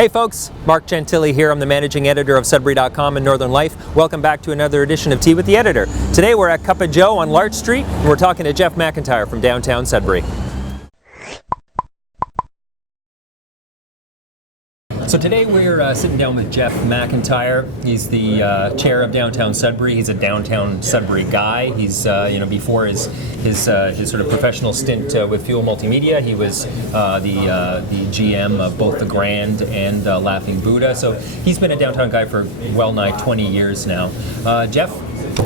Hey folks, Mark Gentili here. I'm the managing editor of Sudbury.com and Northern Life. Welcome back to another edition of Tea with the Editor. Today we're at Cup of Joe on Larch Street and we're talking to Jeff MacIntyre from Downtown Sudbury. So today we're sitting down with Jeff MacIntyre. He's the chair of Downtown Sudbury. He's a Downtown Sudbury guy. He's before his sort of professional stint with Fuel Multimedia, he was the GM of both the Grand and Laughing Buddha. So he's been a downtown guy for well nigh 20 years now. Jeff,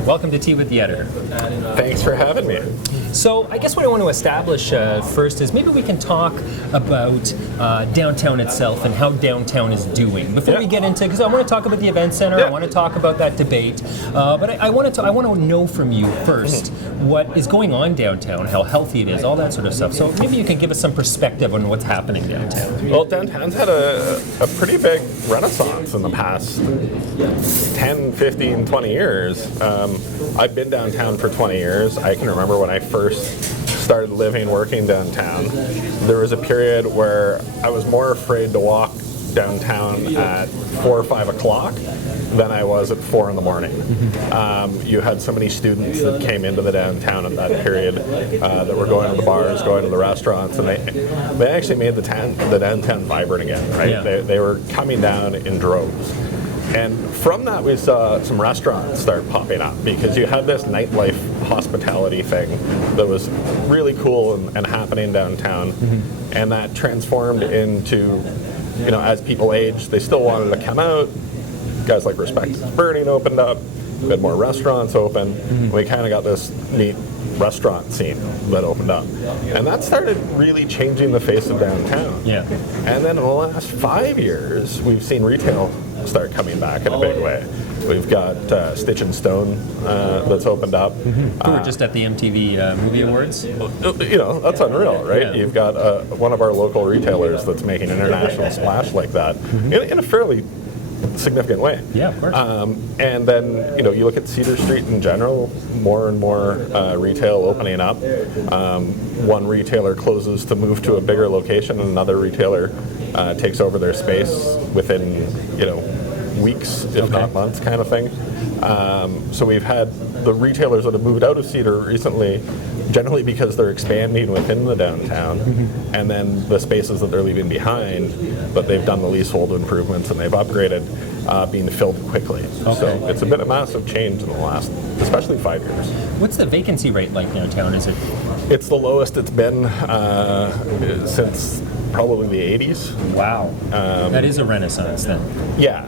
welcome to Tea with the Editor. Thanks for having me. So I guess what I want to establish first is maybe we can talk about downtown itself and how downtown is doing before we get into, because I want to talk about the event center. I want to talk about that debate, but I want to know from you first what is going on downtown, how healthy it is, all that sort of stuff. So maybe you can give us some perspective on what's happening downtown. Well, downtown's had a pretty big renaissance in the past 10, 15, 20 years. I've been downtown for 20 years. I can remember when I first started living, working downtown, there was a period where I was more afraid to walk downtown at 4 or 5 o'clock than I was at 4 in the morning. You had so many students that came into the downtown at that period that were going to the bars, going to the restaurants, and they actually made the downtown vibrant again, right? Yeah. They were coming down in droves. And from that, we saw some restaurants start popping up because you had this nightlife hospitality thing that was really cool and happening downtown. And that transformed into, as people aged, they still wanted to come out. Guys like Respect is Burning opened up. We had more restaurants open. We kind of got this neat restaurant scene that opened up. And that started really changing the face of downtown. Yeah. And then in the last 5 years, we've seen retail start coming back in a big way. We've got Stitch and Stone that's opened up. We were just at the MTV Movie Awards. That's unreal, right? Yeah. You've got one of our local retailers that's making an international splash like that in a fairly significant way. Yeah, of course. And then, you look at Cedar Street in general, more and more retail opening up. One retailer closes to move to a bigger location, and another retailer takes over their space within, weeks, if not months, kind of thing. So we've had the retailers that have moved out of Cedar recently, generally because they're expanding within the downtown, and then the spaces that they're leaving behind, but they've done the leasehold improvements and they've upgraded, being filled quickly. Okay. So it's been a massive change in the last, especially 5 years. What's the vacancy rate like downtown? Is it? It's the lowest it's been since probably the 80s. Wow. That is a renaissance then. Yeah.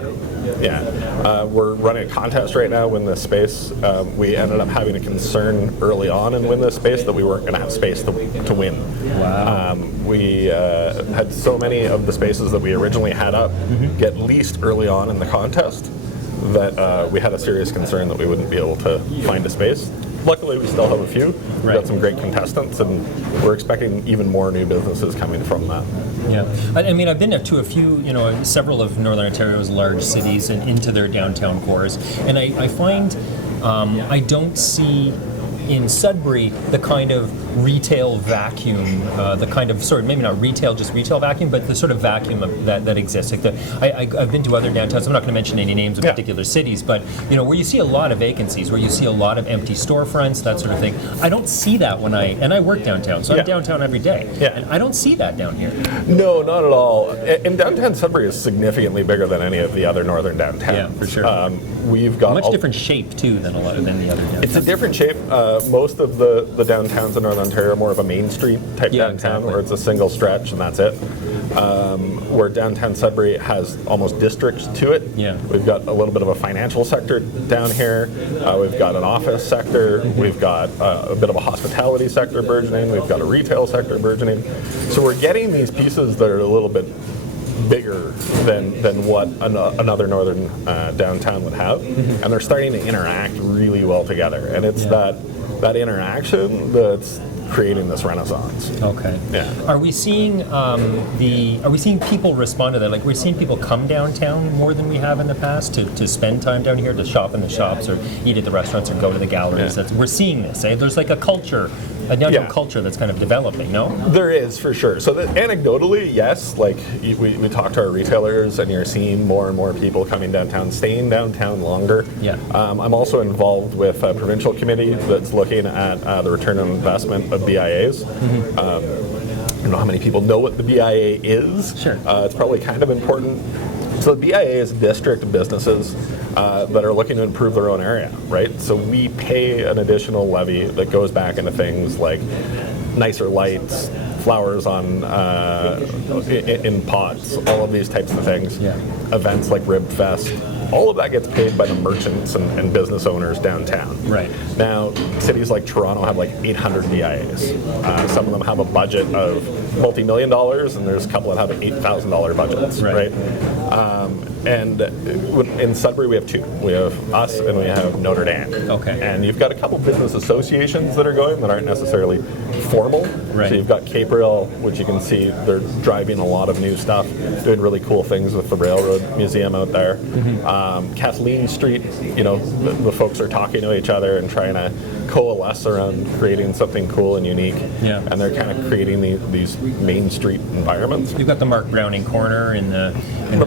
We're running a contest right now, Win This Space. We ended up having a concern early on in Win This Space that we weren't going to have space to win. Wow. We had so many of the spaces that we originally had up get leased early on in the contest that we had a serious concern that we wouldn't be able to find a space. Luckily, we still have a few. We've got some great contestants, and we're expecting even more new businesses coming from that. Yeah, I mean, I've been to a few, several of Northern Ontario's large cities and into their downtown cores, and I find I don't see in Sudbury the kind of retail vacuum, the kind of maybe not retail, just retail vacuum, but the sort of vacuum that exists. Like I've been to other downtowns. I'm not going to mention any names of particular cities, but where you see a lot of vacancies, where you see a lot of empty storefronts, that sort of thing. I don't see that and I work downtown, so I'm downtown every day, and I don't see that down here. No, not at all. And downtown Sudbury is significantly bigger than any of the other northern downtowns. Yeah, for sure. We've got much different shape too than the other downtowns. It's a different shape. Most of the downtowns in Northern Ontario are more of a Main Street type downtown, where it's a single stretch and that's it. Where downtown Sudbury has almost districts to it. Yeah. We've got a little bit of a financial sector down here. We've got an office sector. We've got a bit of a hospitality sector burgeoning. We've got a retail sector burgeoning. So we're getting these pieces that are a little bit bigger than what another northern downtown would have, and they're starting to interact really well together. And it's that interaction that's creating this renaissance. Okay. Yeah. Are we seeing people respond to that? Like, we're seeing people come downtown more than we have in the past to spend time down here, to shop in the shops or eat at the restaurants or go to the galleries. We're seeing this. There's like a culture downtown culture that's kind of developing, no? There is, for sure. So anecdotally, yes, like we talk to our retailers and you're seeing more and more people coming downtown, staying downtown longer. Yeah. I'm also involved with a provincial committee that's looking at the return on investment of BIAs. I don't know how many people know what the BIA is. Sure. It's probably kind of important. So the BIA is a district of businesses that are looking to improve their own area, right? So we pay an additional levy that goes back into things like nicer lights, flowers on in pots, all of these types of things. Yeah. Events like Rib Fest, all of that gets paid by the merchants and business owners downtown. Right. Now, cities like Toronto have like 800 BIAs. Some of them have a budget of multi-million dollars, and there's a couple that have $8,000 budgets, right? And in Sudbury, we have two. We have us and we have Notre Dame. Okay. And you've got a couple business associations that are going that aren't necessarily formal. Right. So you've got Caperil, which you can see they're driving a lot of new stuff, doing really cool things with the Railroad Museum out there. Kathleen Street, you know, the folks are talking to each other and trying to coalesce around creating something cool and unique. Yeah. And they're kind of creating these Main Street environments. You've got the Mark Browning corner in the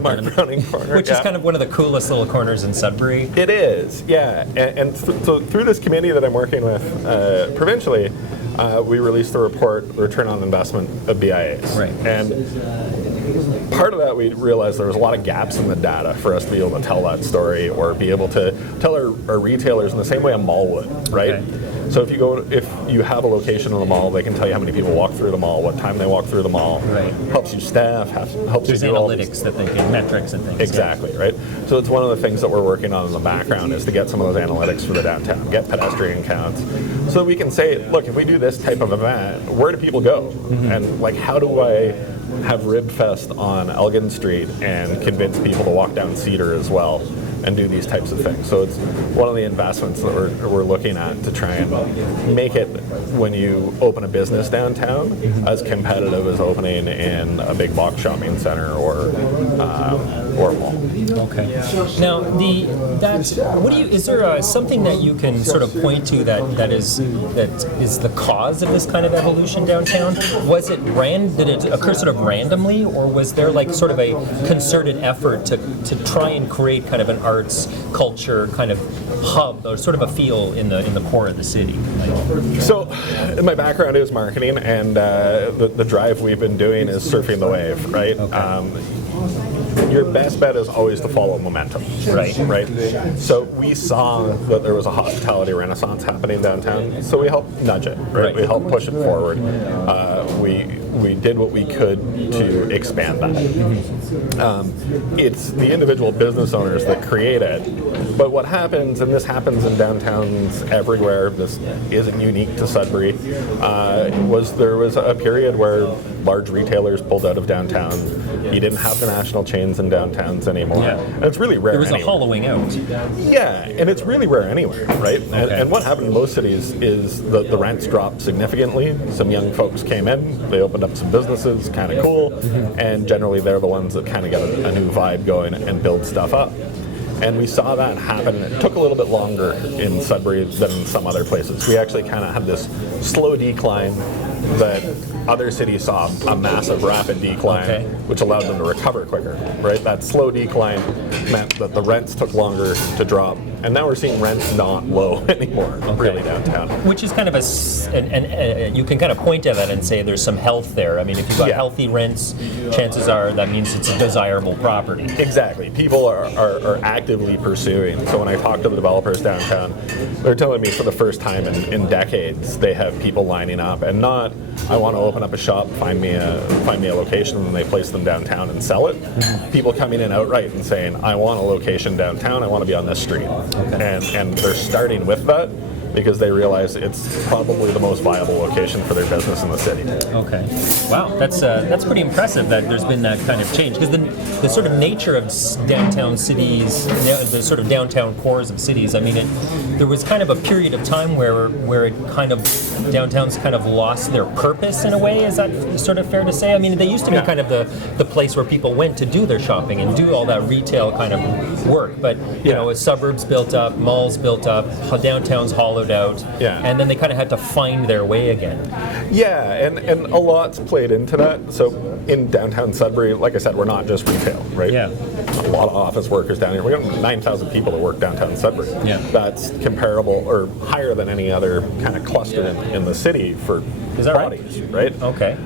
Mark Browning corner, which is kind of one of the coolest little corners in Sudbury. It is, yeah. And so through this committee that I'm working with provincially, we released the report, the Return on Investment of BIAs. Right. And part of that, we realized there was a lot of gaps in the data for us to be able to tell that story or be able to tell our retailers in the same way a mall would, right? Okay. So if you have a location in the mall, they can tell you how many people walk through the mall, what time they walk through the mall. Right. Helps you staff, helps There's you do all analytics that they can, metrics and things. Exactly, right? So it's one of the things that we're working on in the background is to get some of those analytics for the downtown, get pedestrian counts, so we can say, look, if we do this type of event, where do people go? And like, how do I have Rib Fest on Elgin Street and convince people to walk down Cedar as well and do these types of things? So it's one of the investments that we're looking at to try and make it, when you open a business downtown, as competitive as opening in a big box shopping center or a mall. Okay. Now, is there something that you can sort of point to that is the cause of this kind of evolution downtown? Did it occur sort of randomly, or was there like sort of a concerted effort to try and create kind of an arts culture kind of hub, or sort of a feel in the core of the city? So my background is marketing, and the drive we've been doing is surfing the wave, right? Okay. Your best bet is always to follow momentum. Right. So we saw that there was a hospitality renaissance happening downtown, so we helped nudge it, right? We helped push it forward. We did what we could to expand that. It's the individual business owners that create it, but what happens, and this happens in downtowns everywhere, this isn't unique to Sudbury, there was a period where large retailers pulled out of downtown. You didn't have the national chains in downtowns anymore. Yeah. And it's really rare. There was anywhere. A hollowing out. Yeah, and it's really rare anywhere, right? Okay. And what happened in most cities is the rents dropped significantly. Some young folks came in, they opened up some businesses, kind of cool, and generally they're the ones that kind of get a new vibe going and build stuff up. And we saw that happen. It took a little bit longer in Sudbury than in some other places. We actually kind of had this slow decline that other cities saw a massive, rapid decline, which allowed them to recover quicker, right? That slow decline meant that the rents took longer to drop, and now we're seeing rents not low anymore, really downtown. Which is kind of you can kind of point at that and say there's some health there. I mean, if you've got healthy rents, chances are that means it's a desirable property. Exactly. People are actively pursuing. So when I talk to the developers downtown, they're telling me for the first time in decades, they have people lining up, and not, I want to open up a shop, find me a location, and then they place them downtown and sell it. People coming in outright and saying, I want a location downtown, I want to be on this street. And they're starting with that because they realize it's probably the most viable location for their business in the city. Okay. Wow, that's pretty impressive that there's been that kind of change, because the sort of nature of downtown cities, the sort of downtown cores of cities, I mean, there was kind of a period of time where it kind of downtown's kind of lost their purpose in a way. Is that sort of fair to say? I mean, they used to be kind of the place where people went to do their shopping and do all that retail kind of work. But, you know, as suburbs built up, malls built up, downtown's hollowed out, and then they kind of had to find their way again. Yeah, and a lot's played into that. So in downtown Sudbury, like I said, we're not just retail, right? Yeah. A lot of office workers down here. We got 9,000 people that work downtown Sudbury. Yeah. That's comparable or higher than any other kind of cluster in the city for bodies, right? Okay.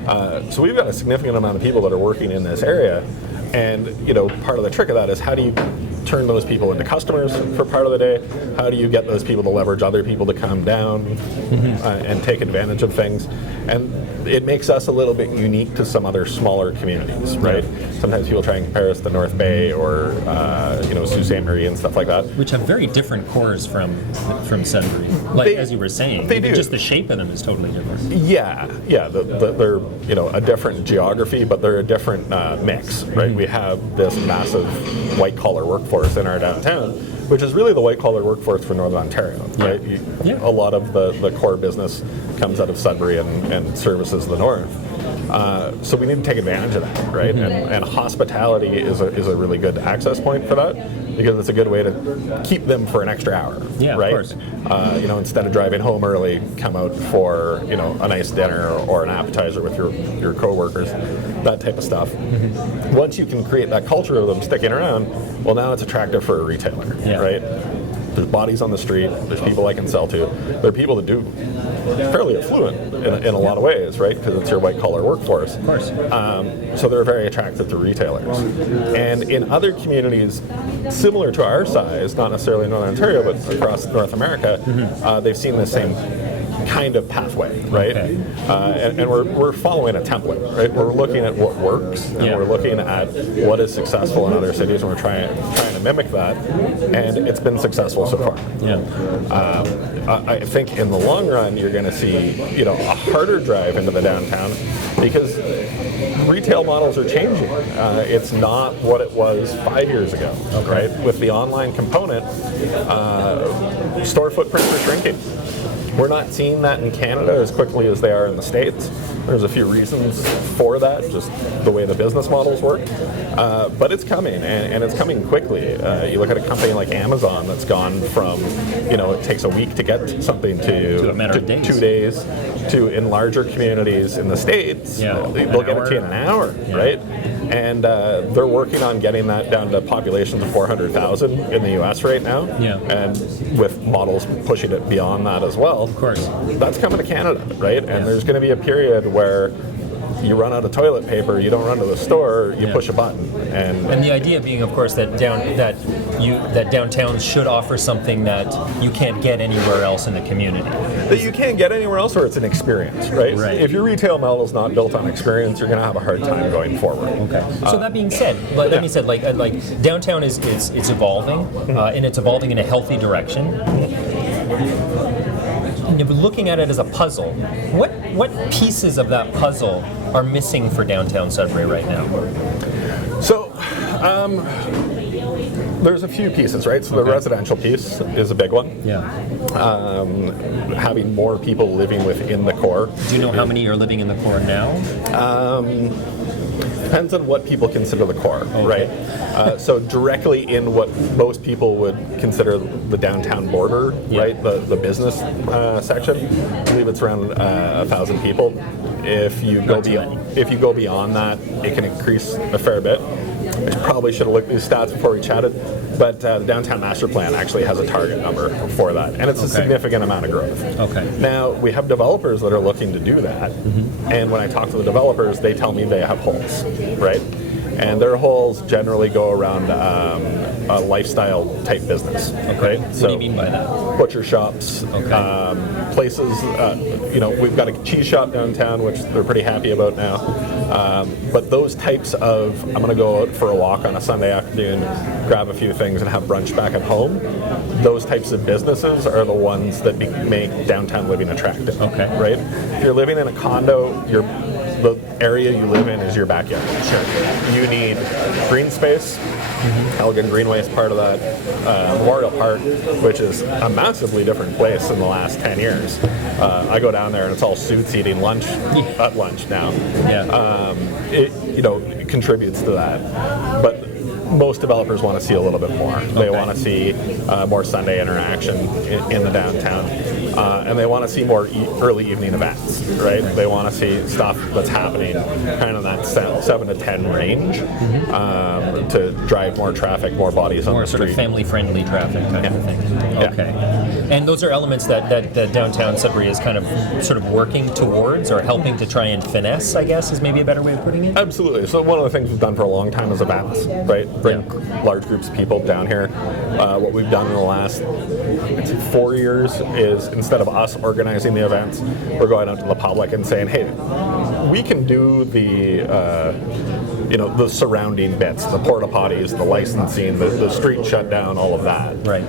So we've got a significant amount of people that are working in this area. And, you know, part of the trick of that is how do you turn those people into customers for part of the day? How do you get those people to leverage other people to come down and take advantage of things? And it makes us a little bit unique to some other smaller communities, right? Sometimes people try and compare us to North Bay or, you know, Sault Ste. Marie and stuff like that. Which have very different cores from Sudbury. Like, as you were saying, they do. Just the shape of them is totally different. Yeah. They're, you know, a different geography, but they're a different mix, right? We have this massive white-collar workforce in our downtown, which is really the white-collar workforce for Northern Ontario, right? A lot of the core business comes out of Sudbury and services the north. So we need to take advantage of that, right? And hospitality is a really good access point for that, because it's a good way to keep them for an extra hour, right? Of course. You know, instead of driving home early, come out for, you know, a nice dinner or an appetizer with your coworkers, that type of stuff. Once you can create that culture of them sticking around, well, now it's attractive for a retailer, right? There's bodies on the street. There's people I can sell to. There are people that do fairly affluent in a lot of ways, right? Because it's your white-collar workforce. Of course. So they're very attractive to retailers. And in other communities similar to our size, not necessarily in Northern Ontario, but across North America, they've seen the same kind of pathway, right? And we're following a template, right? We're looking at what works, and we're looking at what is successful in other cities, and we're trying to mimic that, and it's been successful so far. I think in the long run, you're going to see, you know, a harder drive into the downtown because retail models are changing. It's not what it was 5 years ago, right? With the online component, store footprints are shrinking. We're not seeing that in Canada as quickly as they are in the States. There's a few reasons for that, just the way the business models work. But it's coming, and it's coming quickly. You look at a company like Amazon that's gone from, you know, it takes a week to get something to a matter of days. 2 days, to in larger communities in the States, they'll get it to you in an hour, right? And they're working on getting that down to populations of 400,000 in the US right now. And with models pushing it beyond that as well. Of course. That's coming to Canada, right? And there's going to be a period where you run out of toilet paper, you don't run to the store, you push a button. And the idea being, of course, that downtown should offer something that you can't get anywhere else in the community. That you can't get anywhere else, or it's an experience, right? If your retail model is not built on experience, you're going to have a hard time going forward. So that being said, like downtown is evolving, and it's evolving in a healthy direction. Looking at it as a puzzle, what pieces of that puzzle are missing for downtown Sudbury right now? So, there's a few pieces, right? So the residential piece is a big one. Having more people living within the core. Do you know how many are living in the core now? Depends on what people consider the core, right? So directly in what most people would consider the downtown border, right? The business section, I believe it's around 1,000 people. If you go beyond that, it can increase a fair bit. I probably should have looked at these stats before we chatted, but the Downtown Master Plan actually has a target number for that, and it's a significant amount of growth. Now, we have developers that are looking to do that, and when I talk to the developers, they tell me they have holes, right? And their holes generally go around a lifestyle type business, right? What do you mean by that? Butcher shops, places, you know, we've got a cheese shop downtown, which they're pretty happy about now. But those types of, I'm going to go out for a walk on a Sunday afternoon, grab a few things and have brunch back at home, those types of businesses are the ones that make downtown living attractive, right? If you're living in a condo, the area you live in is your backyard. You need green space, Elgin Greenway is part of that. Memorial Park, which is a massively different place in the last 10 years. I go down there and it's all suits eating lunch at lunch now. It contributes to that. But most developers want to see a little bit more. They want to see more Sunday interaction in the downtown. And they want to see more early evening events, right? They want to see stuff that's happening kind of that 7 to 10 range to drive more traffic, more bodies on the street. More sort of family-friendly traffic kind of thing. Okay. And those are elements that downtown Sudbury is kind of sort of working towards or helping to try and finesse, I guess, is maybe a better way of putting it? Absolutely. So one of the things we've done for a long time is events, right? Bring large groups of people down here. What we've done in the last 4 years is instead of us organizing the events, we're going out to the public and saying, hey, we can do the surrounding bits, the porta potties, the licensing, the street shutdown, all of that. Right.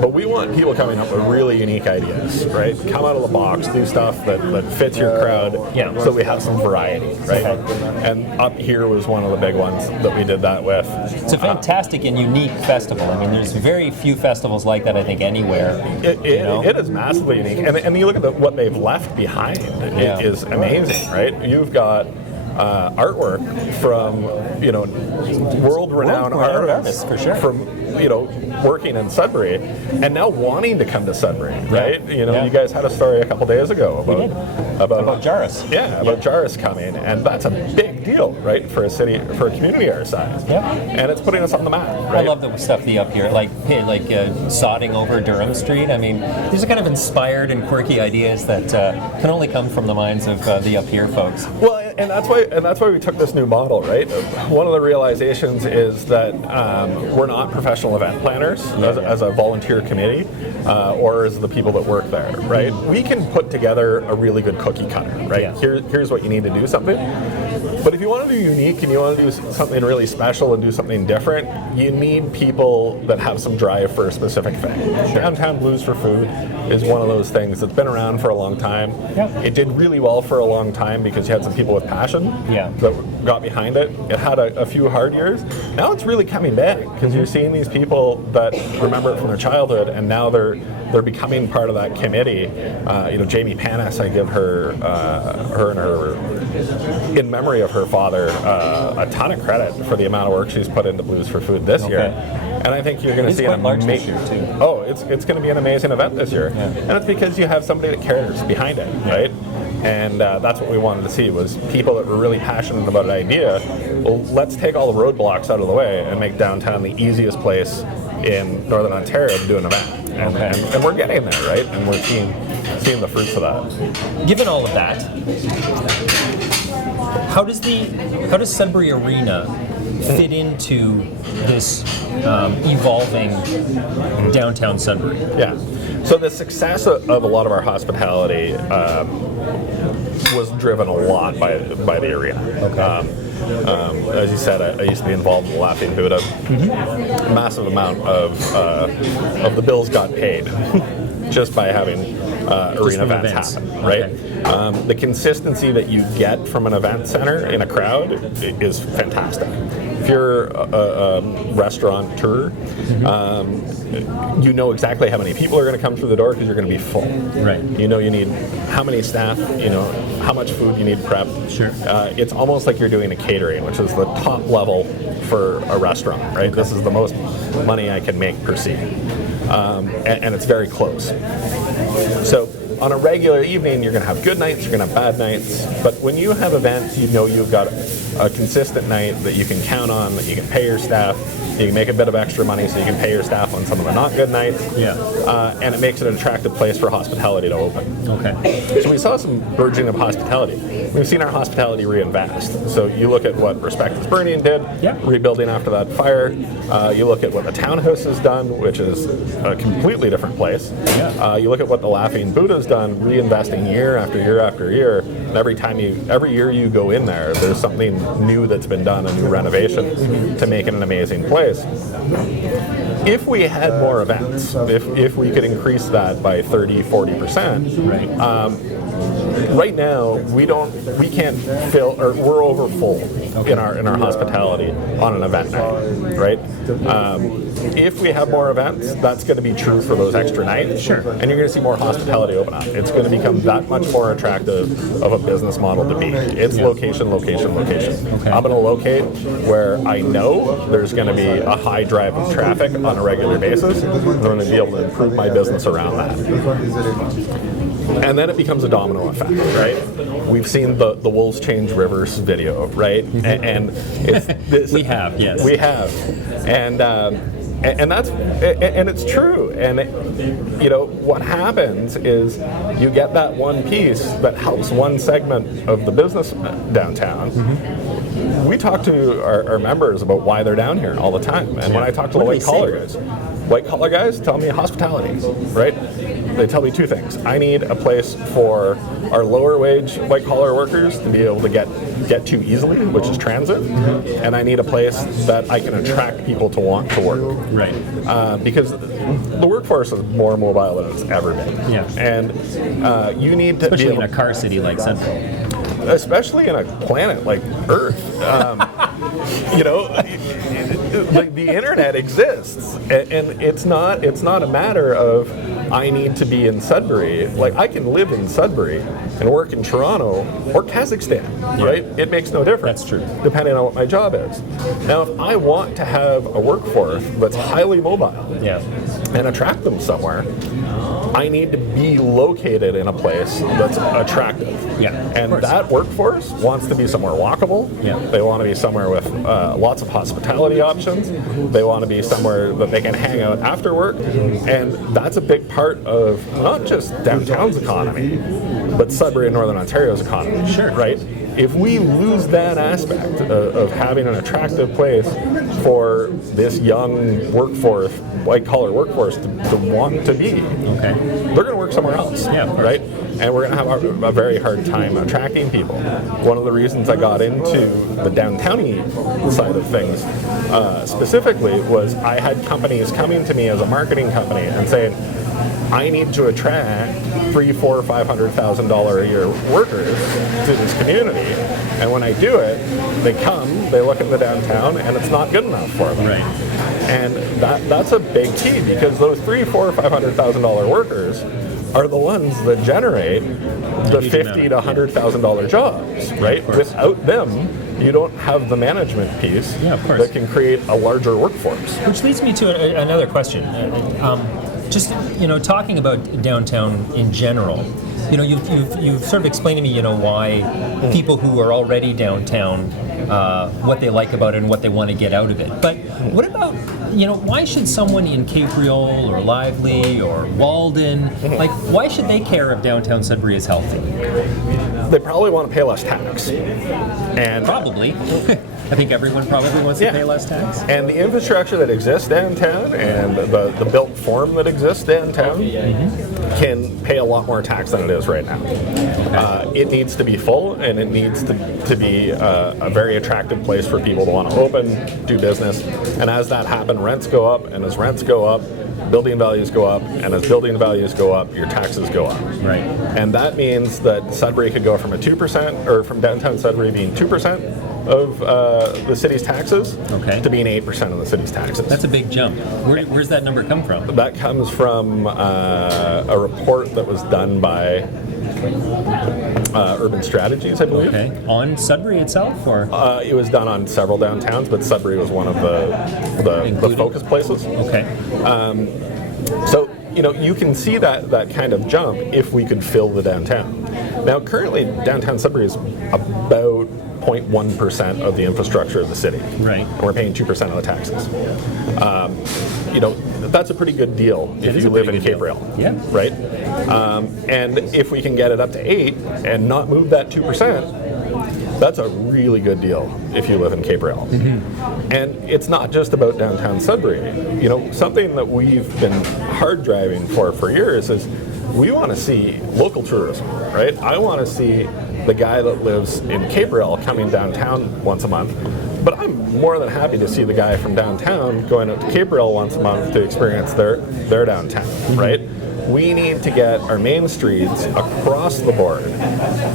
But we want people coming up with really unique ideas, right? Come out of the box, do stuff that fits your crowd, so we have some variety, right? Okay. And Up Here was one of the big ones that we did that with. It's a fantastic and unique festival. I mean, there's very few festivals like that, I think, anywhere. It is massively unique. And you look at what they've left behind, it is amazing, right? You've got artwork from world-renowned artists for sure. from working in Sudbury and now wanting to come to Sudbury, right? You guys had a story a couple days ago about Jarvis. About Jarvis coming, and that's a big deal, right, for a city, for a community our size. And it's putting us on the map, right? I love the stuff Up Here, like sodding over Durham Street. I mean, these are kind of inspired and quirky ideas that can only come from the minds of the Up Here folks. Well, and that's why we took this new model, right? One of the realizations is that we're not professional event planners as a volunteer committee or as the people that work there, right? We can put together a really good cookie cutter, right? Here's what you need to do something. But if you want to do unique and you want to do something really special and do something different, you need people that have some drive for a specific thing. Downtown Blues for Food is one of those things that's been around for a long time. It did really well for a long time because you had some people with passion that got behind it. It had a few hard years. Now it's really coming back because you're seeing these people that remember it from their childhood, and now they're becoming part of that committee. Jamie Panis, I give her and her, in memory of her father, a ton of credit for the amount of work she's put into Blues for Food this year. And I think you're going to see an amazing. Oh, it's going to be an amazing event this year, and it's because you have somebody that cares behind it, right? And that's what we wanted to see, was people that were really passionate about an idea. Well, let's take all the roadblocks out of the way and make downtown the easiest place in Northern Ontario to do an event. And we're getting there, right? And we're seeing the fruits of that. Given all of that, how does Sudbury Arena fit into this evolving downtown Sudbury? Yeah. So the success of a lot of our hospitality was driven a lot by the arena. As you said, I used to be involved in the Laughing Buddha. A massive amount of the bills got paid just by having arena events happen, right? The consistency that you get from an event center in a crowd is fantastic. If you're a restaurateur, you know exactly how many people are going to come through the door because you're going to be full. Right. You know you need how many staff, how much food you need prepped. Sure. It's almost like you're doing a catering, which is the top level for a restaurant, right? This is the most money I can make per seat. And it's very close. So on a regular evening, you're going to have good nights, you're going to have bad nights. But when you have events, you've got a consistent night that you can count on, that you can pay your staff. You can make a bit of extra money so you can pay your staff on some of the not good nights. And it makes it an attractive place for hospitality to open. So we saw some burgeoning of hospitality. We've seen our hospitality reinvest. So you look at what Respect is Burning did, rebuilding after that fire. You look at what the Townhouse has done, which is a completely different place. You look at what the Laughing Buddha's done, reinvesting year after year after year. And every year you go in there, there's something new that's been done, a new renovation to make it an amazing place. If we had more events, if we could increase that by 30-40%, right now we can't fill, or we're over full in our hospitality on an event night, right? If we have more events, that's going to be true for those extra nights. Sure. And you're going to see more hospitality open up. It's going to become that much more attractive of a business model to be. It's location, location, location. Okay. I'm going to locate where I know there's going to be a high drive of traffic on a regular basis. I'm going to be able to improve my business around that. And then it becomes a domino effect, right? We've seen the Wolves Change Rivers video, right? And it's this, We have, yes. We have, and that's and it's true. And what happens is you get that one piece that helps one segment of the business downtown. Mm-hmm. We talk to our members about why they're down here all the time. And when I talk to the white collar guys tell me hospitality, right? They tell me two things. I need a place for our lower wage white collar workers to be able to get to easily, which is transit, and I need a place that I can attract people to want to work. Right. Because the workforce is more mobile than it's ever been. Yeah. And you need to especially be able, in a car city like Sudbury. especially in a planet like Earth. The internet exists, and it's not a matter of I need to be in Sudbury. Like, I can live in Sudbury and work in Toronto or Kazakhstan, right? It makes no difference. That's true. Depending on what my job is. Now, if I want to have a workforce that's highly mobile and attract them somewhere, I need to be located in a place that's attractive. Yeah, and that workforce wants to be somewhere walkable. Yeah. They want to be somewhere with lots of hospitality options. They want to be somewhere that they can hang out after work. And that's a big part of not just downtown's economy, but Sudbury and Northern Ontario's economy. Sure. Right? If we lose that aspect of having an attractive place for this young workforce, white-collar workforce to want to be, they're going to work somewhere else, right? And we're going to have a very hard time attracting people. One of the reasons I got into the downtowny side of things specifically was I had companies coming to me as a marketing company and saying, I need to attract $300,000, $400,000, $500,000 a year workers to this community. And when I do it, they come, they look at the downtown, and it's not good enough for them. Right. And that's a big key, because those $300,000, $400,000, $500,000 workers are the ones that generate the $50,000 to $100,000 jobs, right? Without them, you don't have the management piece that can create a larger workforce. Which leads me to another question. Just talking about downtown in general, you've sort of explained to me, why people who are already downtown, what they like about it and what they want to get out of it. But what about, why should someone in Capreol or Lively or Walden, why should they care if downtown Sudbury is healthy? They probably want to pay less tax. And probably. I think everyone probably wants to pay less tax. And the infrastructure that exists downtown and the built form that exists downtown can pay a lot more tax than it is right now. It needs to be full, and it needs to be a very attractive place for people to want to open, do business. And as that happens, rents go up, and as rents go up, building values go up, and as building values go up, your taxes go up. Right. And that means that Sudbury could go from 2%, or from downtown Sudbury being 2% of the city's taxes to being 8% of the city's taxes. That's a big jump. Where's that number come from? That comes from a report that was done by Urban Strategies, I believe. Okay. On Sudbury itself, or? It was done on several downtowns, but Sudbury was one of the focus places. Okay. So, you can see that kind of jump if we could fill the downtown. Now, currently, downtown Sudbury is about 0.1% of the infrastructure of the city. Right. And we're paying 2% of the taxes. That's a pretty good deal if you live in Capreol. Yeah. Right? And if we can get it up to 8 and not move that 2%, that's a really good deal if you live in Capreol. And it's not just about downtown Sudbury. Something that we've been hard driving for years is we want to see local tourism, right? I want to see the guy that lives in Capreol coming downtown once a month, but I'm more than happy to see the guy from downtown going out to Capreol once a month to experience their downtown, right? we need to get our main streets across the board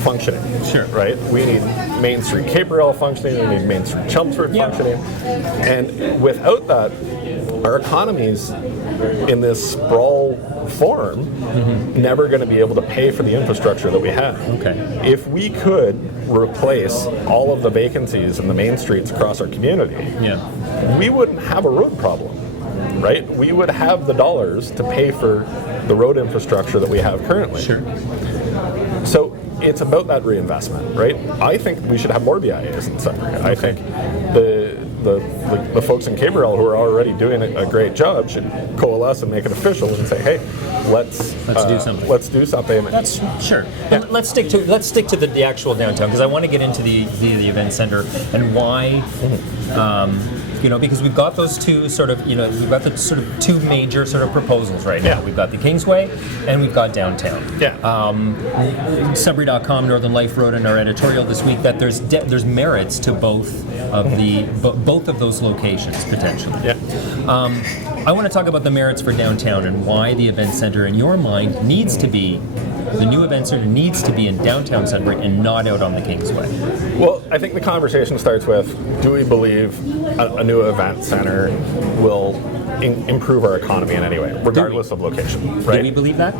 functioning. Sure. Right? We need Main Street Caperell functioning, we need Main Street Chelmsford functioning. And without that, our economies in this sprawl form never going to be able to pay for the infrastructure that we have. Okay. If we could replace all of the vacancies in the main streets across our community, we wouldn't have a road problem, right? We would have the dollars to pay for the road infrastructure that we have currently. Sure. So it's about that reinvestment, right? I think we should have more BIAs in Sudbury. I think the folks in Caperell who are already doing a great job should coalesce and make it official and say, hey, let's do something. Let's do something. That's sure. Yeah. Let's stick to the actual downtown, because I want to get into the event center and why. Because we've got those two sort of, we've got the sort of two major sort of proposals right now. We've got the Kingsway and we've got downtown. Sudbury.com, Northern Life wrote in our editorial this week that there's merits to both of those locations potentially. I want to talk about the merits for downtown and why the event center, in your mind, the new event center needs to be in downtown Sudbury and not out on the Kingsway. Well, I think the conversation starts with, do we believe a new event center will improve our economy in any way, regardless of location, right? Do we believe that?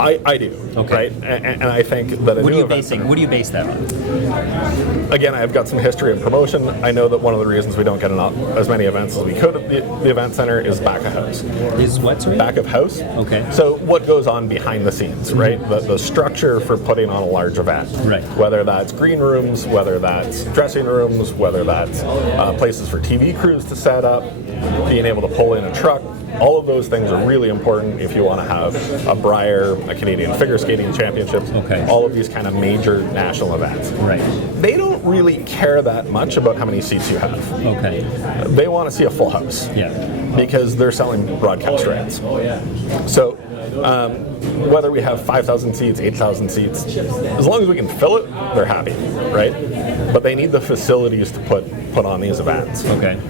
I do, right? And I think that What do you base that on? Again, I've got some history in promotion. I know that one of the reasons we don't get as many events as we could at the event center is back of house. Is what, sorry? Back of house. Okay. So what goes on behind the scenes, right? The structure for putting on a large event. Right. Whether that's green rooms, whether that's dressing rooms, whether that's places for TV crews to set up, being able to pull in a truck. All of those things are really important if you want to have a Briar, a Canadian Figure Skating Championships, all of these kind of major national events. Right. They don't really care that much about how many seats you have. Okay. They want to see a full house. Because they're selling broadcast rights. So whether we have 5,000 seats, 8,000 seats, as long as we can fill it, they're happy, right? But they need the facilities to put on these events. Okay.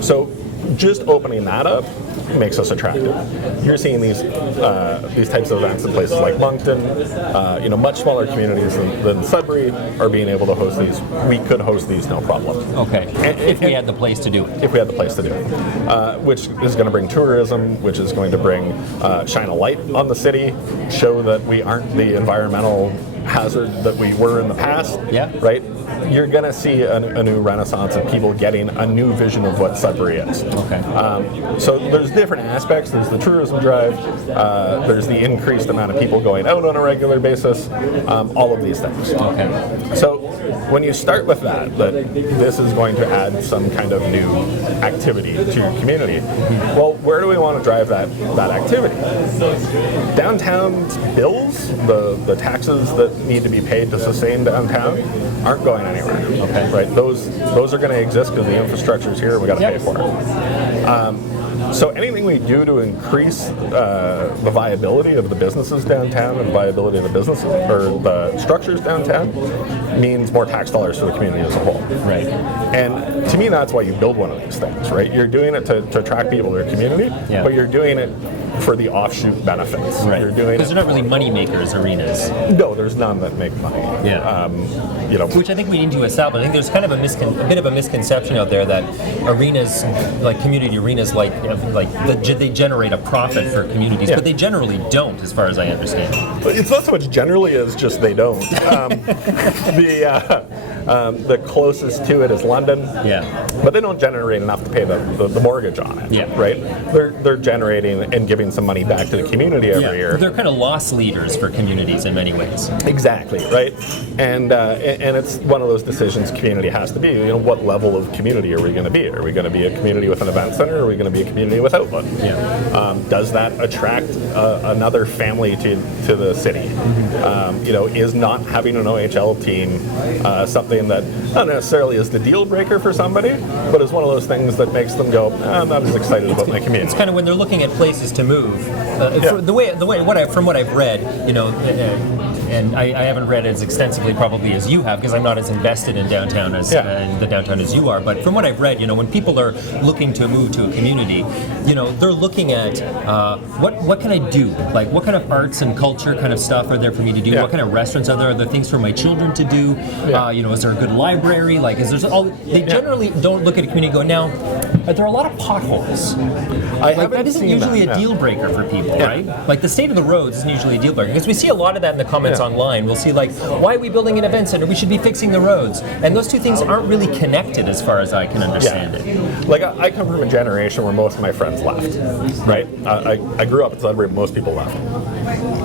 So just opening that up makes us attractive. You're seeing these types of events in places like Moncton, much smaller communities than Sudbury are being able to host these. We could host these no problem. Okay. If we had the place to do it. If we had the place to do it. Which is going to bring tourism, which is going to bring shine a light on the city, show that we aren't the environmental hazard that we were in the past. Right? You're going to see a new renaissance of people getting a new vision of what Sudbury is. Okay. So there's different aspects. There's the tourism drive. There's the increased amount of people going out on a regular basis. All of these things. Okay. So when you start with that this is going to add some kind of new activity to your community, well, where do we want to drive that activity? Downtown's bills, the taxes that need to be paid to sustain downtown, aren't going anywhere. Okay. Right? Those are going to exist because the infrastructure is here and we got to pay for it. So anything we do to increase the viability of the businesses downtown and the viability of the businesses or the structures downtown means more tax dollars for the community as a whole. Right. And to me, that's why you build one of these things, right? You're doing it to attract people to your community, but you're doing it for the offshoot benefits. Right. You're doing because they're not really money makers arenas. No, there's none that make money. Which I think we need to establish. I think there's kind of a bit of a misconception out there that arenas, like community arenas, they generate a profit for communities, but they generally don't, as far as I understand. It's not so much generally as just they don't. The closest to it is London. But they don't generate enough to pay the mortgage on it. Right? They're generating and giving some money back to the community every year. They're kind of loss leaders for communities in many ways. Exactly, right? And it's one of those decisions community has to be. What level of community are we going to be? Are we going to be a community with an event center, or are we going to be a community without one? Does that attract another family to the city? Is not having an OHL team something that not necessarily is the deal breaker for somebody, but is one of those things that makes them go, I'm not as excited about my community. It's kind of when they're looking at places to move. From what I've read, and I haven't read as extensively probably as you have, because I'm not as invested in downtown as in the downtown as you are. But from what I've read, when people are looking to move to a community, they're looking at what can I do? Like, what kind of arts and culture kind of stuff are there for me to do? Yeah. What kind of restaurants are there? Are there things for my children to do? Yeah. Is there a good library? Like, is there all? They generally don't look at a community and go, now, are there a lot of potholes? That isn't usually a deal breaker for people, right? Like, the state of the roads isn't usually a deal breaker, because we see a lot of that in the comments online. We'll see, like, why are we building an event center? We should be fixing the roads. And those two things aren't really connected as far as I can understand it. Like, I come from a generation where most of my friends left, right? I grew up in Sudbury, but most people left.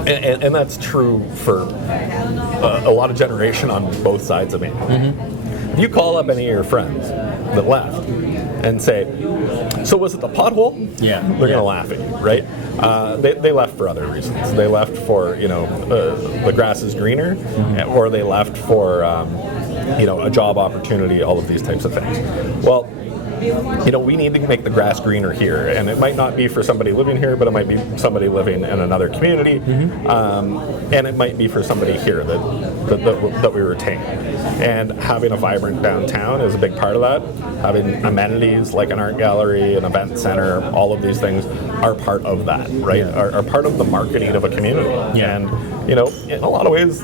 And that's true for a lot of generation on both sides of me. Mm-hmm. If you call up any of your friends that left and say, so was it the pothole? Yeah. They're going to laugh at you, right? They left for other reasons. They left for, the grass is greener, or they left for, a job opportunity, all of these types of things. Well, we need to make the grass greener here, and it might not be for somebody living here, but it might be somebody living in another community, and it might be for somebody here that we retain. And having a vibrant downtown is a big part of that. Having amenities like an art gallery, an event center, all of these things are part of that, right? Are part of the marketing of a community. Yeah. And in a lot of ways,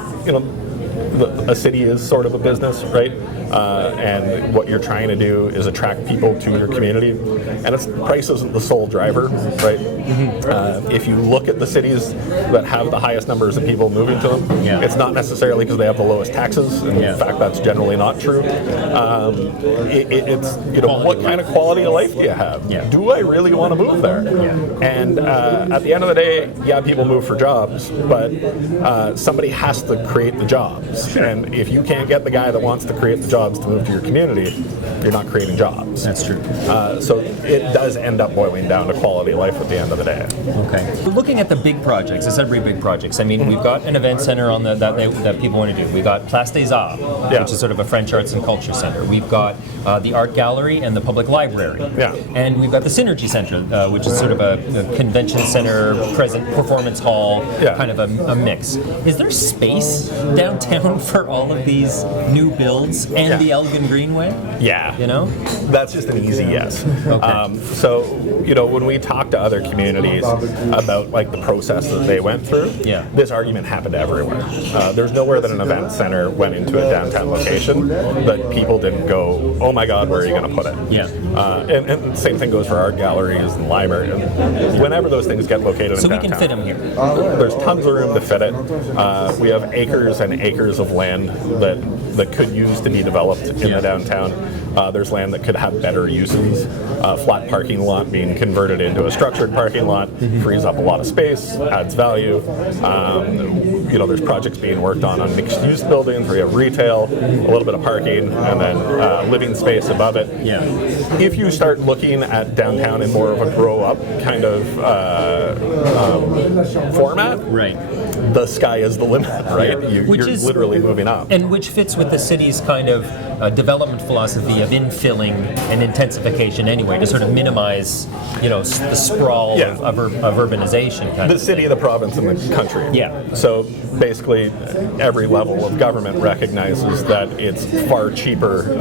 a city is sort of a business, right? And what you're trying to do is attract people to your community. And price isn't the sole driver, right? Mm-hmm. If you look at the cities that have the highest numbers of people moving to them, it's not necessarily because they have the lowest taxes. In fact, that's generally not true. It's what kind of quality of life do you have? Yeah. Do I really want to move there? Yeah. And at the end of the day, people move for jobs, but somebody has to create the jobs. And if you can't get the guy that wants to create the jobs to move to your community, you're not creating jobs. That's true. So it does end up boiling down to quality of life at the end of the day. Okay. Looking at the big projects, the Sudbury big projects, I mean, we've got an event center on that people want to do. We've got Place des Arts, which is sort of a French arts and culture center. We've got the art gallery and the public library. Yeah. And we've got the Synergy Center, which is sort of a convention center, performance hall, kind of a mix. Is there space downtown for all of these new builds and the Elgin Greenway? Yeah. That's just an easy yes. Okay. So, when we talk to other communities about like the process that they went through, this argument happened everywhere. There's nowhere that an event center went into a downtown location that people didn't go, oh my God, where are you going to put it? Yeah. And the same thing goes for art galleries and library. And whenever those things get located in downtown. So we can fit them here. There's tons of room to fit it. We have acres and acres of land that could use to be developed in the downtown. There's land that could have better uses. Flat parking lot being converted into a structured parking lot frees up a lot of space, adds value. There's projects being worked on mixed-use buildings where you have retail, a little bit of parking, and then living space above it. Yeah. If you start looking at downtown in more of a grow-up kind of format, right, the sky is the limit, right? You're literally moving up. And which fits with the city's kind of development philosophy of infilling and intensification anyway, to sort of minimize, the sprawl of urbanization. The city, the province, and the country. Yeah. So basically, every level of government recognizes that it's far cheaper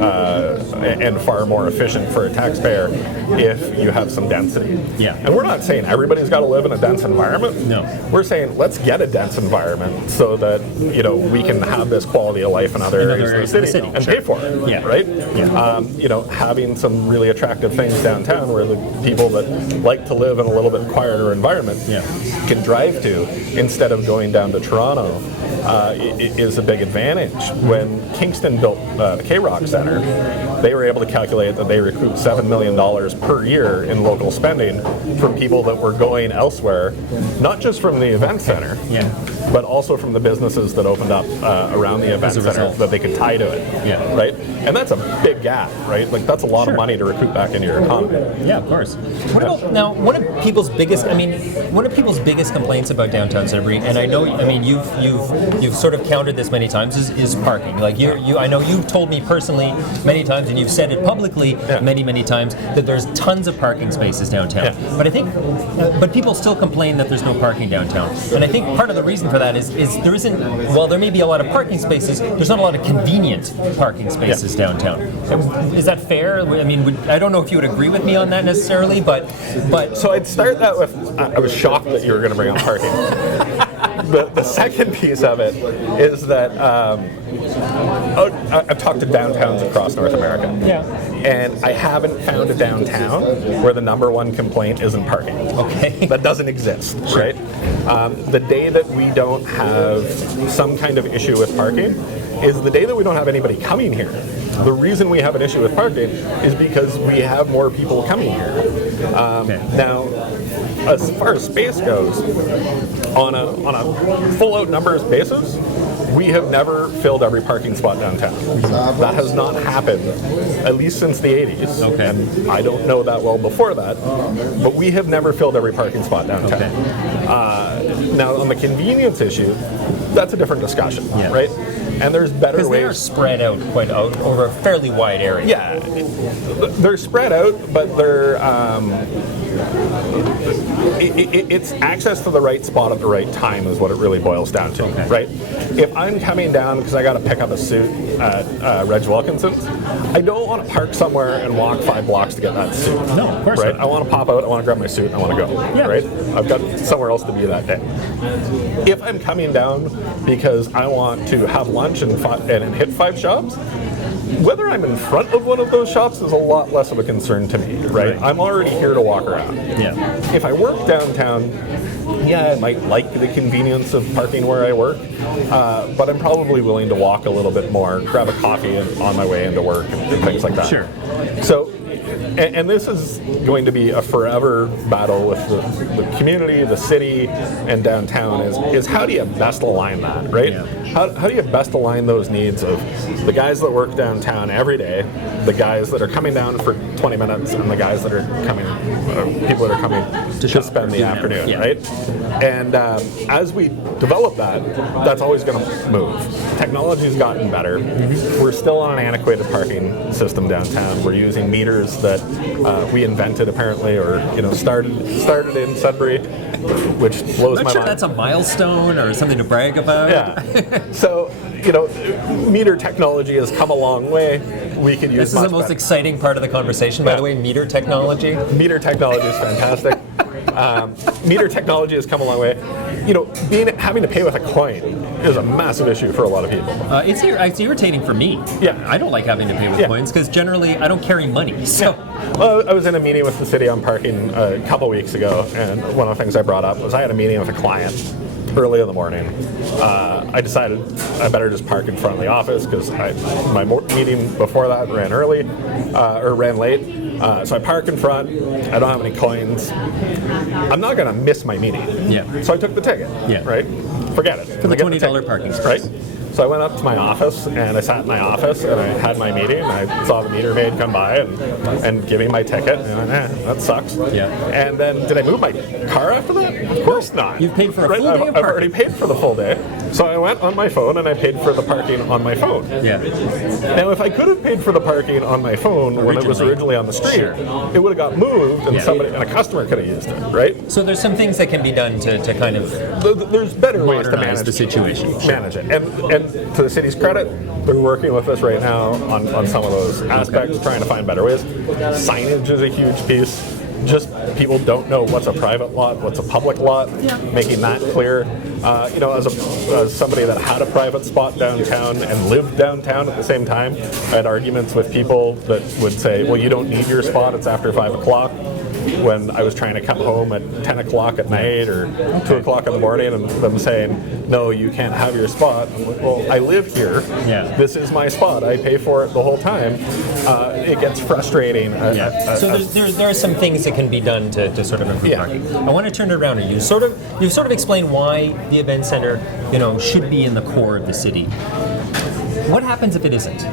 and far more efficient for a taxpayer if you have some density. Yeah. And we're not saying everybody's got to live in a dense environment. No. We're saying let's get a dense environment so that we can have this quality of life in other areas of the city and pay for it. Yeah. Right. Yeah. Having some really attractive things downtown where the people that like to live in a little bit quieter environment can drive to instead of going down to Toronto is a big advantage. When Kingston built the K-Rock Center, they were able to calculate that they recouped $7 million per year in local spending from people that were going elsewhere, not just from the event center, but also from the businesses that opened up around the event center that they could tie to it. Yeah. Right? And that's a big gap. that, right? Like that's a lot of money to recoup back into your economy. Yeah, of course. What about now? One of people's biggest complaints about downtown Sudbury, and I know, I mean, you've sort of countered this many times, is parking. Like I know you've told me personally many times, and you've said it publicly many times that there's tons of parking spaces downtown. Yeah. But people still complain that there's no parking downtown, and I think part of the reason for that is there isn't. While there may be a lot of parking spaces, there's not a lot of convenient parking spaces downtown. Is that fair? I mean, I don't know if you would agree with me on that necessarily, but so I'd start that with I was shocked that you were going to bring up parking. The second piece of it is that I've talked to downtowns across North America, and I haven't found a downtown where the number one complaint isn't parking. Okay, that doesn't exist, right? The day that we don't have some kind of issue with parking is the day that we don't have anybody coming here. The reason we have an issue with parking is because we have more people coming here. Now, as far as space goes, on a full-out numbers basis, we have never filled every parking spot downtown. That has not happened, at least since the 80s. Okay. And I don't know that well before that, but we have never filled every parking spot downtown. Okay. Now, on the convenience issue, that's a different discussion, right? And there's better ways. Because they're spread out quite out over a fairly wide area. Yeah, they're spread out, but they're it's access to the right spot at the right time is what it really boils down to, right? If I'm coming down because I got to pick up a suit at Reg Wilkinson's, I don't want to park somewhere and walk 5 blocks to get that suit. No, of course right? not. I want to pop out, I want to grab my suit, and I want to go, right? I've got somewhere else to be that day. If I'm coming down because I want to have lunch and hit 5 shops, whether I'm in front of one of those shops is a lot less of a concern to me, right? I'm already here to walk around. Yeah. If I work downtown, I might like the convenience of parking where I work, but I'm probably willing to walk a little bit more, grab a coffee on my way into work and things like that. Sure. So, and this is going to be a forever battle with the community, the city, and downtown is how do you best align that, right? Yeah. How do you best align those needs of the guys that work downtown every day, the guys that are coming down for 20 minutes, and the guys that are coming, people that are coming to spend the afternoon, right? And as we develop that, that's always going to move. Technology's gotten better. We're still on an antiquated parking system downtown. We're using meters that we invented apparently, or started in Sudbury, which blows my mind. I'm not sure that's a milestone or something to brag about. Yeah. So, meter technology has come a long way. We could use this is the most exciting part of the conversation, by the way, meter technology. Meter technology is fantastic. Meter technology has come a long way. Having to pay with a coin is a massive issue for a lot of people. It's irritating for me. Yeah. I don't like having to pay with coins because generally I don't carry money. So. Yeah. Well, I was in a meeting with the city on parking a couple weeks ago, and one of the things I brought up was I had a meeting with a client early in the morning. I decided I better just park in front of the office because my meeting before that ran early, or ran late. So I park in front. I don't have any coins. I'm not going to miss my meeting. Yeah. So I took the ticket. Yeah. Right? Forget it. For the $20 parking space. Right? So I went up to my office and I sat in my office and I had my meeting and I saw the meter maid come by and give me my ticket and I went, that sucks. Yeah. And then did I move my car after that? Of course not. You've paid for a full day of parking. I've already paid for the full day. So I went on my phone and I paid for the parking on my phone. Yeah. Now if I could have paid for the parking on my phone when it was originally on the street, it would have got moved and and a customer could have used it, right? So there's some things that can be done to kind of there's better ways to manage the situation. Manage it. And to the city's credit, they're working with us right now on some of those aspects, trying to find better ways. Signage is a huge piece. Just people don't know what's a private lot, what's a public lot, making that clear. As somebody that had a private spot downtown and lived downtown at the same time, I had arguments with people that would say, well, you don't need your spot, it's after 5 o'clock. When I was trying to come home at 10 o'clock at night or 2 o'clock in the morning and them saying, no, you can't have your spot. I'm like, well, I live here. Yeah. This is my spot. I pay for it the whole time. It gets frustrating. So there are some things that can be done to sort of improve parking. I want to turn it around to you. You've sort of explained why the event center, should be in the core of the city. What happens if it isn't?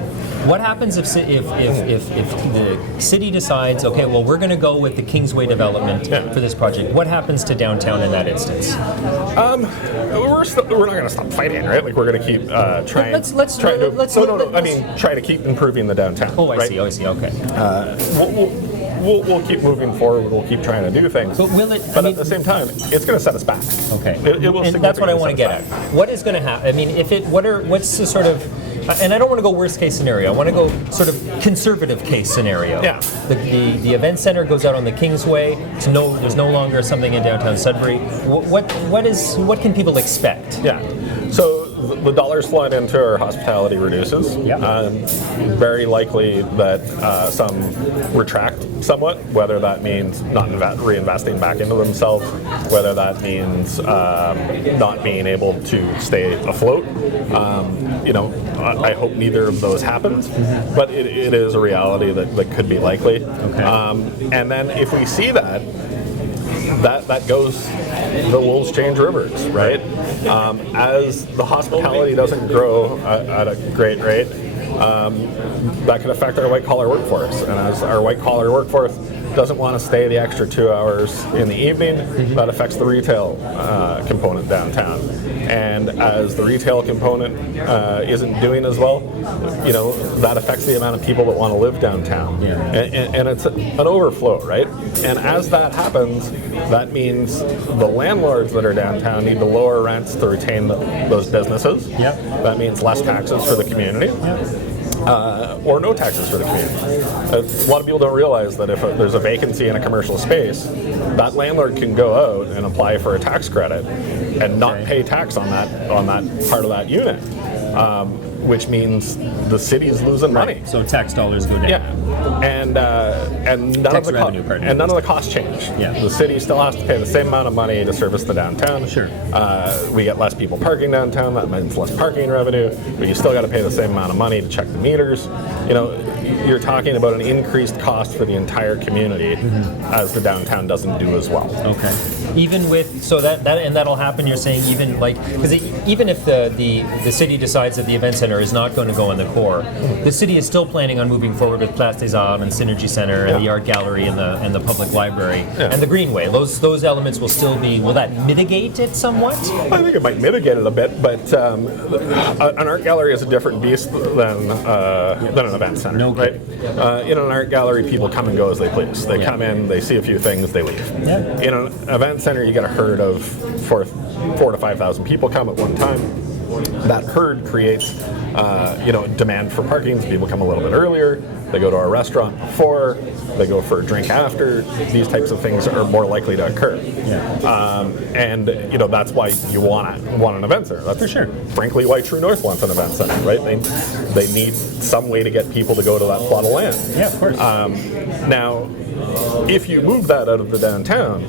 What happens if the city decides, okay, well, we're going to go with the Kingsway development for this project? What happens to downtown in that instance? We're not going to stop fighting, right? Like, we're going to keep trying. I mean, try to keep improving the downtown. Oh, I right? see. Okay. We'll keep moving forward. We'll keep trying to do things. But will it? But at the same time, it's going to set us back. Okay. It will. And that's what I want to get at. What is going to happen? I mean, what's the sort of, and I don't want to go worst case scenario. I want to go sort of conservative case scenario. Yeah. The event center goes out on the Kingsway. There's no longer something in downtown Sudbury. What can people expect? Yeah. So the dollars flowing into our hospitality reduces. Yeah. Very likely that some retract somewhat, whether that means not reinvesting back into themselves, whether that means not being able to stay afloat. I hope neither of those happens, but it is a reality that could be likely. Okay. And then if we see that goes, the wolves change rivers, right? As the hospitality doesn't grow at a great rate, that can affect our white-collar workforce. And as our white-collar workforce doesn't want to stay the extra 2 hours in the evening, that affects the retail component downtown. And as the retail component isn't doing as well, that affects the amount of people that want to live downtown. Yeah. And it's an overflow, right? And as that happens, that means the landlords that are downtown need to lower rents to retain those businesses. Yep. That means less taxes for the community. Yep. Or no taxes for the community. A lot of people don't realize that if there's a vacancy in a commercial space, that landlord can go out and apply for a tax credit and not pay tax on that part of that unit, which means the city's losing money. So tax dollars go down. Yeah, and none of the costs change. Yeah. The city still has to pay the same amount of money to service the downtown. Sure. We get less people parking downtown. That means less parking revenue. But you still got to pay the same amount of money to check the meters. You're talking about an increased cost for the entire community as the downtown doesn't do as well. Okay. Even with that'll happen. You're saying because even if the city decides that the event center is not going to go in the core, the city is still planning on moving forward with Place des Arts and Synergy Center and the art gallery and the public library and the Greenway. Those elements will still be. Will that mitigate it somewhat? I think it might mitigate it a bit, but an art gallery is a different beast than an event center. No, right? In an art gallery, people come and go as they please. They come in, they see a few things, they leave. Yeah. In an event center, you get a herd of 4,000 to 5,000 people come at one time. That herd creates, demand for parking. So people come a little bit earlier. They go to our restaurant before. They go for a drink after. These types of things are more likely to occur. Yeah. And that's why you want an event center. That's for sure. Frankly, why True North wants an event center, right? They need some way to get people to go to that plot of land. Yeah, of course. Now, if you move that out of the downtown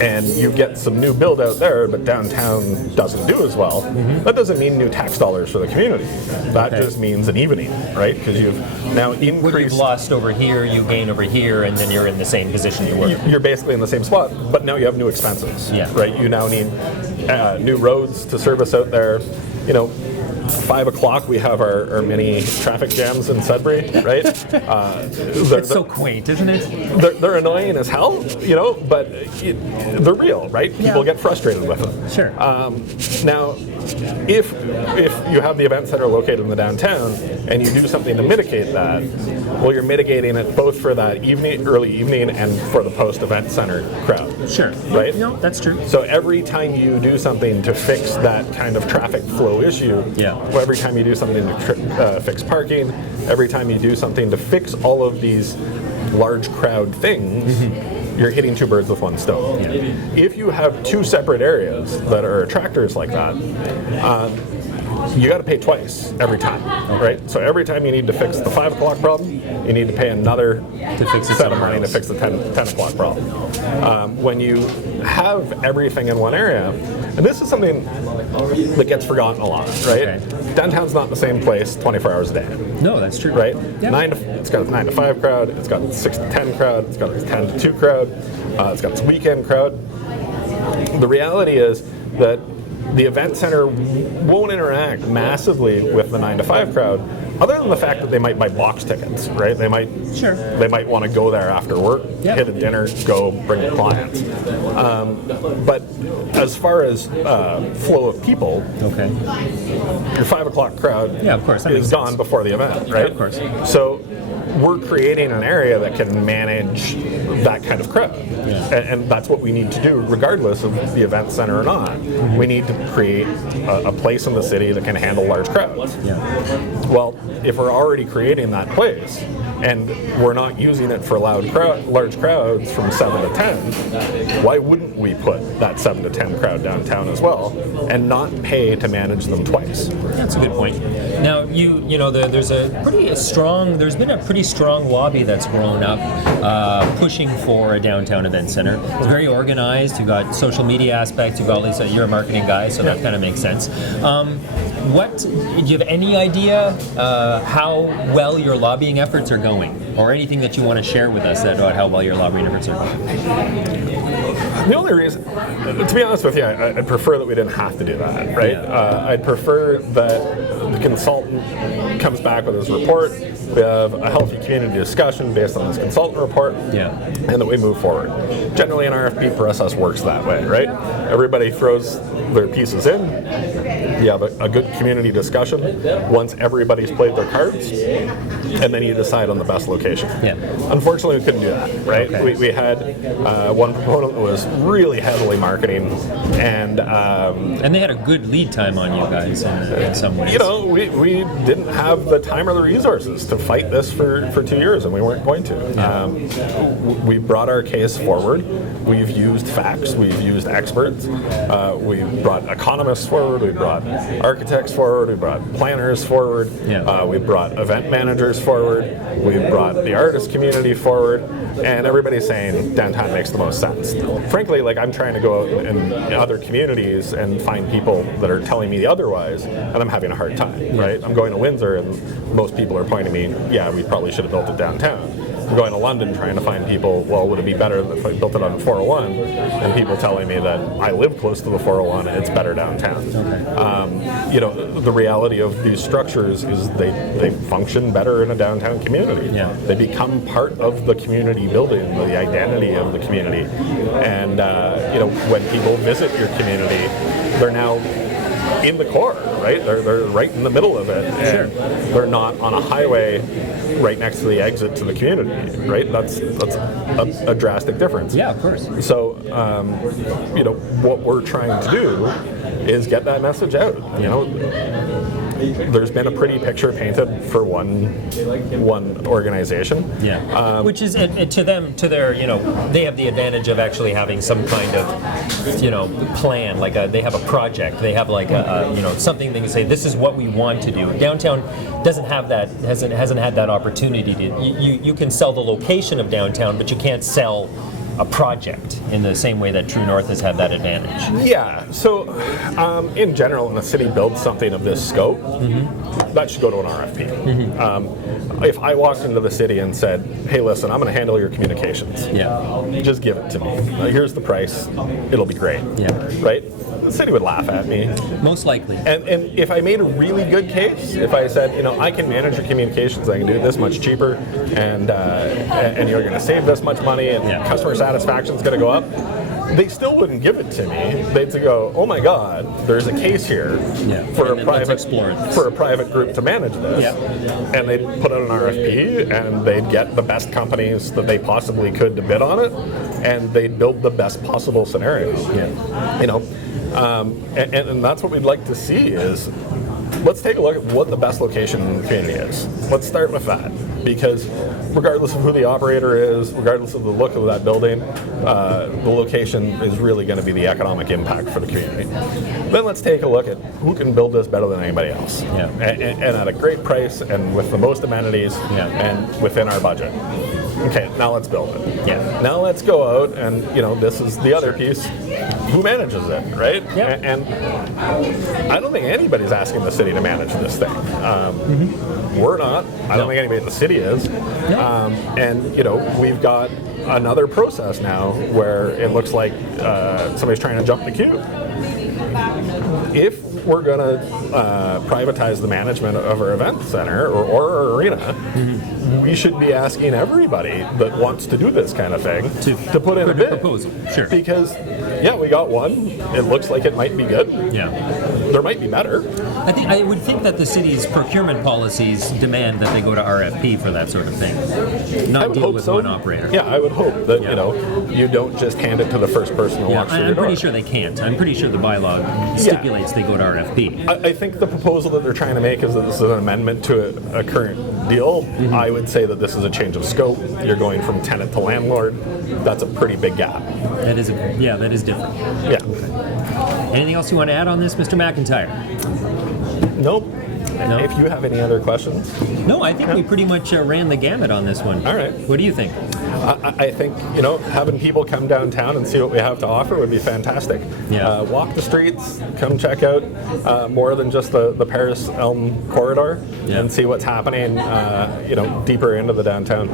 and you get some new build out there, but downtown doesn't do as well, that doesn't mean new tax dollars for the community. That just means an evening, right? Because you've now increased. What you've lost over here, you gain over here, and then you're in the same position you were. You're basically in the same spot, but now you have new expenses, right? You now need new roads to service out there. 5 o'clock, we have our mini traffic jams in Sudbury, right? It's so quaint, isn't it? They're annoying as hell, but they're real, right? People get frustrated with them. Sure. Now, if you have the event center located in the downtown and you do something to mitigate that, well, you're mitigating it both for that early evening and for the post-event center crowd. Sure. Right? No, that's true. So every time you do something to fix that kind of traffic flow issue, every time you do something to fix parking, every time you do something to fix all of these large crowd things, you're hitting two birds with one stone. Yeah. If you have two separate areas that are attractors like that, you got to pay twice every time, right? So every time you need to fix the 5 o'clock problem, you need to pay another set of money to fix the 10 o'clock problem. When you have everything in one area, and this is something that gets forgotten a lot, right? Okay. Downtown's not the same place 24 hours a day. No, that's true. Right? Yep. It's got its 9 to 5 crowd, it's got its 6 to 10 crowd, it's got its 10 to 2 crowd, it's got its weekend crowd. The reality is that the event center won't interact massively with the 9 to 5 crowd, other than the fact that they might buy box tickets, right? They might want to go there after work, hit a dinner, go bring clients. But as far as flow of people, your 5 o'clock crowd is gone before the event, right? Yeah, of course. So we're creating an area that can manage that kind of crowd. And that's what we need to do regardless of the event center or not. We need to create a place in the city that can handle large crowds. Well, if we're already creating that place and we're not using it for large crowds from 7 to 10, why wouldn't we put that 7 to 10 crowd downtown as well and not pay to manage them twice? That's a good point. Now, there's been a pretty strong lobby that's grown up pushing for a downtown event center. It's very organized. You've got social media aspects. You've got, Lisa, you're a marketing guy, so that kind of makes sense. Do you have any idea how well your lobbying efforts are going, or anything that you want to share with us about how well your lobbying efforts are going? The only reason, to be honest with you, I'd prefer that we didn't have to do that, right? I'd prefer that the consultant comes back with his report, we have a healthy community discussion based on this consultant report, and that we move forward. Generally, an RFP process works that way, right? Everybody throws their pieces in, you have a good community discussion once everybody's played their cards, and then you decide on the best location. Unfortunately, we couldn't do that, right? We had one proponent that was really heavily marketing, and they had a good lead time on you guys in some ways. We didn't have the time or the resources to fight this for 2 years, and we weren't going to. We brought our case forward. We've used facts. We've used experts. We've brought economists forward. We brought architects forward. We brought planners forward. We brought event managers forward. We brought the artist community forward. And everybody's saying downtown makes the most sense. Frankly, I'm trying to go out in other communities and find people that are telling me otherwise, and I'm having a hard time, right? I'm going to Windsor, and most people are pointing me, we probably should have built it downtown. I'm going to London trying to find people, would it be better if I built it on 401? And people telling me that I live close to the 401 and it's better downtown. The reality of these structures is they function better in a downtown community. They become part of the community building, the identity of the community. And, when people visit your community, they're now in the core, right? They're right in the middle of it. And they're not on a highway right next to the exit to the community, right? That's a drastic difference. Yeah, of course. So, what we're trying to do is get that message out. There's been a pretty picture painted for one organization. Which is to them, to their, they have the advantage of actually having some kind of, plan. They have a project. They have something they can say, this is what we want to do. Downtown doesn't have that, hasn't had that opportunity to. You can sell the location of downtown, but you can't sell a project in the same way that True North has had that advantage. Yeah, so in general, when a city builds something of this scope, that should go to an RFP. If I walked into the city and said, hey, listen, I'm going to handle your communications. Just give it to me. Here's the price. It'll be great. Right? The city would laugh at me. Most likely. And if I made a really good case, if I said, I can manage your communications, I can do it this much cheaper, and you're going to save this much money, and customer satisfaction is going to go up, they still wouldn't give it to me. They'd go, oh my God, there's a case here for a private group to manage this. And they'd put out an RFP, and they'd get the best companies that they possibly could to bid on it, and they'd build the best possible scenario. And that's what we'd like to see is, let's take a look at what the best location in the community is. Let's start with that, because regardless of who the operator is, regardless of the look of that building, the location is really going to be the economic impact for the community. Then let's take a look at who can build this better than anybody else, and at a great price, and with the most amenities, and within our budget. Okay, now let's build it. Now let's go out, and this is the other piece. Who manages it, right? And I don't think anybody's asking the city to manage this thing. We're not. I don't think anybody in the city is. And we've got another process now where it looks like somebody's trying to jump the queue. if we're going to privatize the management of our event center or our arena, we should be asking everybody that wants to do this kind of thing to put in a bid. Proposal. Sure. Because, we got one. It looks like it might be good. Yeah. There might be better. I would think that the city's procurement policies demand that they go to RFP for that sort of thing, not deal with one operator. Yeah, I would hope that you don't just hand it to the first person who walks through your door. I'm pretty sure they can't. I'm pretty sure the bylaw stipulates they go to RFP. I think the proposal that they're trying to make is that this is an amendment to a current deal. I would say that this is a change of scope. You're going from tenant to landlord. That's a pretty big gap. That is different. Yeah. Okay. Anything else you want to add on this, Mr. MacIntyre? Nope. No? If you have any other questions. No, I think we pretty much ran the gamut on this one. All right. What do you think? I think, having people come downtown and see what we have to offer would be fantastic. Yeah. Walk the streets, come check out more than just the Paris Elm corridor and see what's happening, deeper into the downtown.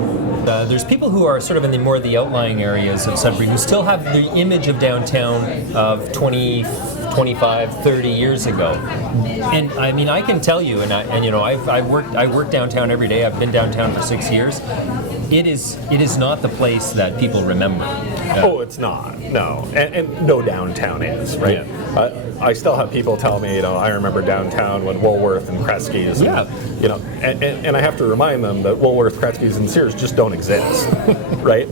There's people who are sort of in the outlying areas of Sudbury who still have the image of downtown of 25, 30 years ago. And I mean, I can tell you, I work downtown every day. I've been downtown for 6 years. It is not the place that people remember. Oh, it's not. No, and no downtown is, right? Yeah. I still have people tell me, I remember downtown when Woolworth and Kresge's. And I have to remind them that Woolworth, Kresge's, and Sears just don't exist, right?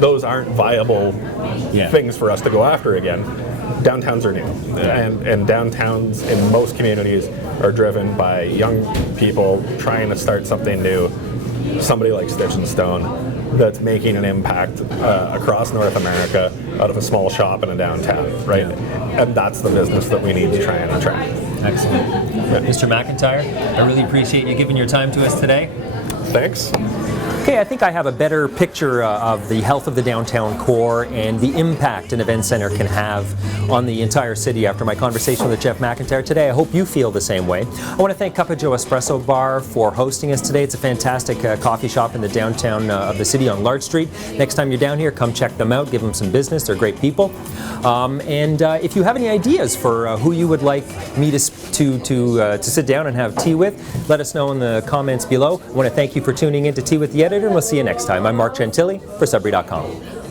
Those aren't viable things for us to go after again. Downtowns are new, and downtowns in most communities are driven by young people trying to start something new. Somebody like Stitch and Stone that's making an impact across North America out of a small shop in a downtown, right? Yeah. And that's the business that we need to try and attract. Excellent. Yeah. Mr. MacIntyre, I really appreciate you giving your time to us today. Thanks. Okay, I think I have a better picture of the health of the downtown core and the impact an event center can have on the entire city after my conversation with Jeff MacIntyre today. I hope you feel the same way. I want to thank Cup of Joe Espresso Bar for hosting us today. It's a fantastic coffee shop in the downtown of the city on Large Street. Next time you're down here, come check them out, give them some business. They're great people. And if you have any ideas for who you would like me to sit down and have tea with, let us know in the comments below. I want to thank you for tuning in to Tea with the Editor, and we'll see you next time. I'm Mark Gentili for Sudbury.com.